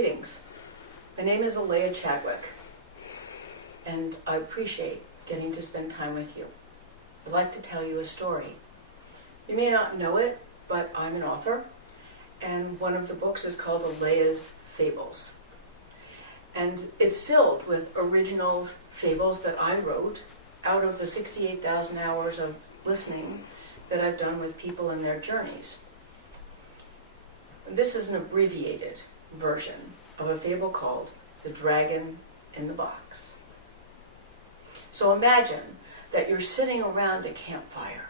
Greetings. My name is Chadwick, and I appreciate getting to spend time with you. I'd like to tell you a story. You may not know it, but I'm an author, and one of the books is called ALAYA'S Fables. And it's filled with original fables that I wrote out of the 68,000 hours of listening that I've done with people in their journeys. This is an abbreviated version of a fable called The Dragon in the Box. So imagine that you're sitting around a campfire,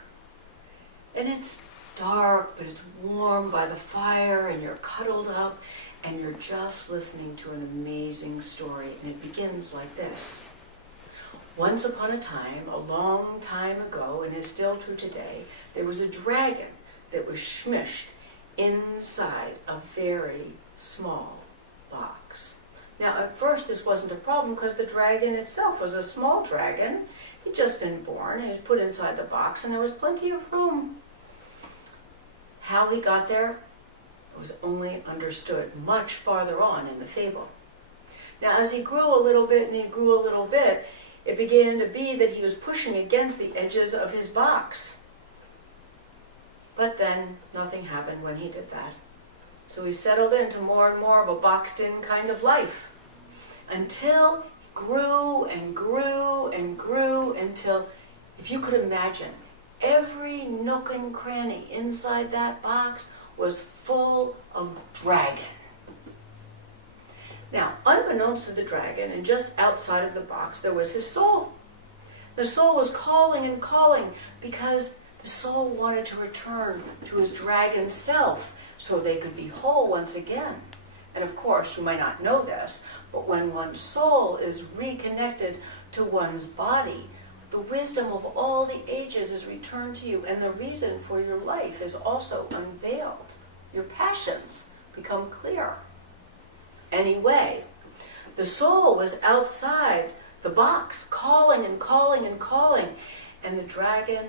and it's dark, but it's warm by the fire, and you're cuddled up, and you're just listening to an amazing story, and it begins like this. Once upon a time, a long time ago, and is still true today, there was a dragon that was smushed inside a very small box. Now, at first, this wasn't a problem because the dragon itself was a small dragon. He'd just been born. He was put inside the box, and there was plenty of room. How he got there was only understood much farther on in the fable. Now, as he grew a little bit and he grew a little bit, it began to be that he was pushing against the edges of his box. But then nothing happened when he did that. So he settled into more and more of a boxed-in kind of life until he grew and grew and grew until, if you could imagine, every nook and cranny inside that box was full of dragon. Now, unbeknownst to the dragon, and just outside of the box, there was his soul. The soul was calling and calling because the soul wanted to return to his dragon self so they could be whole once again. And of course, you might not know this, but when one's soul is reconnected to one's body, the wisdom of all the ages is returned to you, and the reason for your life is also unveiled. Your passions become clear. Anyway, the soul was outside the box, calling and calling and calling, and the dragon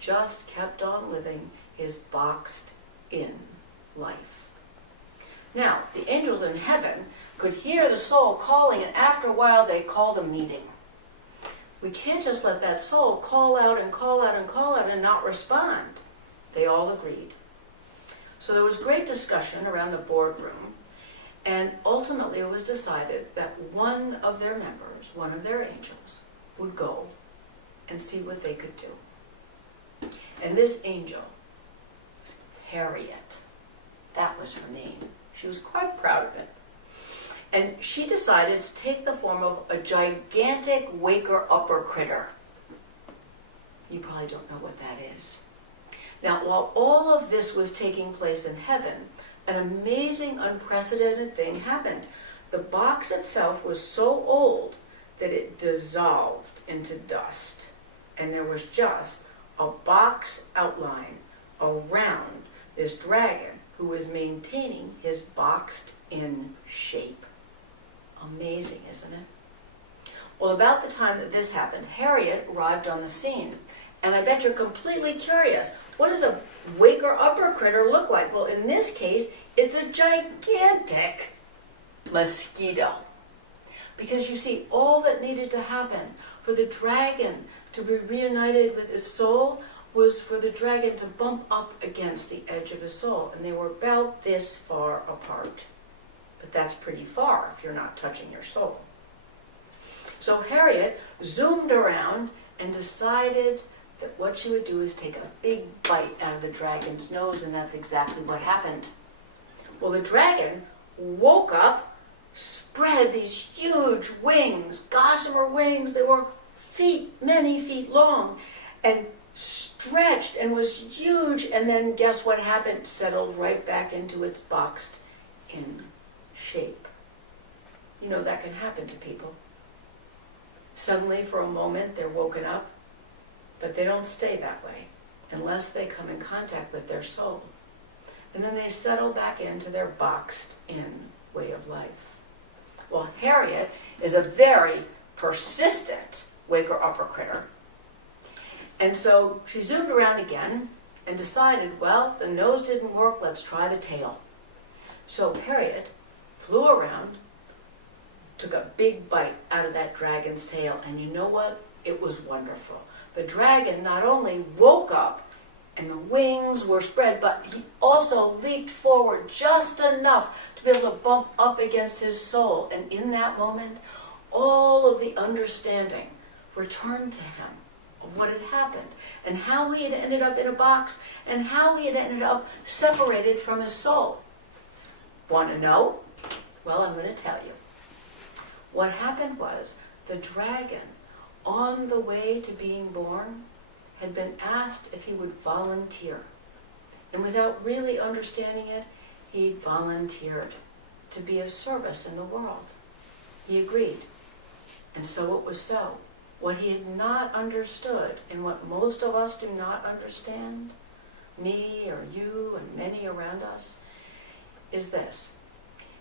just kept on living his boxed-in life. Now, the angels in heaven could hear the soul calling, and after a while they called a meeting. We can't just let that soul call out and call out and call out and not respond. They all agreed. So there was great discussion around the boardroom, and ultimately it was decided that one of their members, one of their angels, would go and see what they could do. And this angel was Harriet. That was her name. She was quite proud of it. And she decided to take the form of a gigantic waker-upper critter. You probably don't know what that is. Now, while all of this was taking place in heaven, an amazing, unprecedented thing happened. The box itself was so old that it dissolved into dust. And there was just a box outline around this dragon who was maintaining his boxed-in shape. Amazing, isn't it? Well, about the time that this happened, Harriet arrived on the scene. And I bet you're completely curious. What does a waker-upper critter look like? Well, in this case, it's a gigantic mosquito. Because you see, all that needed to happen for the dragon to be reunited with his soul was for the dragon to bump up against the edge of his soul. And they were about this far apart. But that's pretty far if you're not touching your soul. So Harriet zoomed around and decided that what she would do is take a big bite out of the dragon's nose, and that's exactly what happened. Well, the dragon woke up, spread these huge wings, gossamer wings. They were many feet long, and stretched and was huge. And then guess what happened? Settled right back into its boxed-in shape. You know that can happen to people. Suddenly, for a moment, they're woken up, but they don't stay that way unless they come in contact with their soul. And then they settle back into their boxed-in way of life. Well, Harriet is a very persistent waker-upper critter. And so she zoomed around again and decided, well, the nose didn't work, let's try the tail. So Harriet flew around, took a big bite out of that dragon's tail, and you know what? It was wonderful. The dragon not only woke up and the wings were spread, but he also leaped forward just enough to be able to bump up against his soul. And in that moment, all of the understanding returned to him of what had happened and how he had ended up in a box and how he had ended up separated from his soul. Want to know? Well, I'm going to tell you. What happened was the dragon, on the way to being born, had been asked if he would volunteer. And without really understanding it, he volunteered to be of service in the world. He agreed. And so it was so. What he had not understood, and what most of us do not understand, me or you and many around us, is this.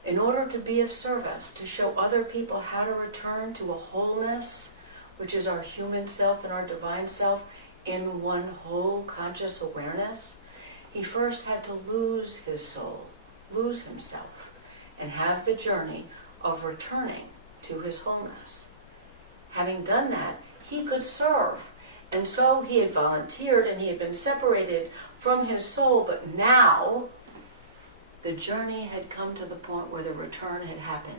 In order to be of service, to show other people how to return to a wholeness, which is our human self and our divine self, in one whole conscious awareness, he first had to lose his soul, lose himself, and have the journey of returning to his wholeness. Having done that, he could serve. And so he had volunteered and he had been separated from his soul, but now the journey had come to the point where the return had happened.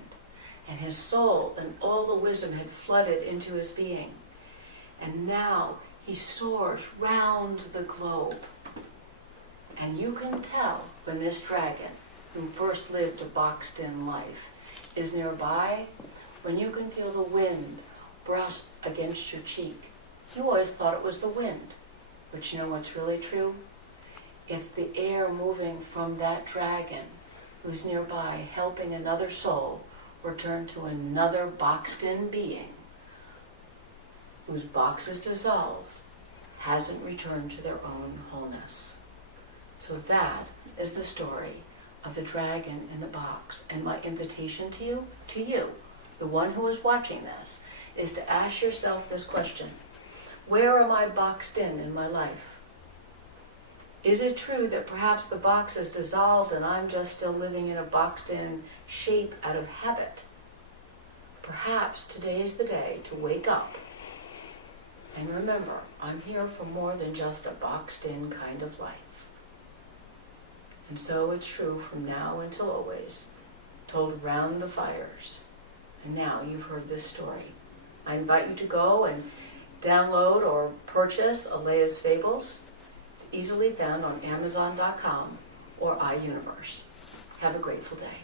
And his soul and all the wisdom had flooded into his being. And now he soars round the globe. And you can tell when this dragon, who first lived a boxed-in life, is nearby, when you can feel the wind brush against your cheek. You always thought it was the wind. But you know what's really true? It's the air moving from that dragon who's nearby, helping another soul return to another boxed-in being whose box is dissolved, hasn't returned to their own wholeness. So that is the story of the dragon in the box. And my invitation to you, the one who is watching this, is to ask yourself this question. Where am I boxed in my life? Is it true that perhaps the box is dissolved and I'm just still living in a boxed-in shape out of habit? Perhaps today is the day to wake up. And remember, I'm here for more than just a boxed-in kind of life. And so it's true from now until always, told round the fires. And now you've heard this story. I invite you to go and download or purchase ALAYA'S Fables. It's easily found on Amazon.com or iUniverse. Have a grateful day.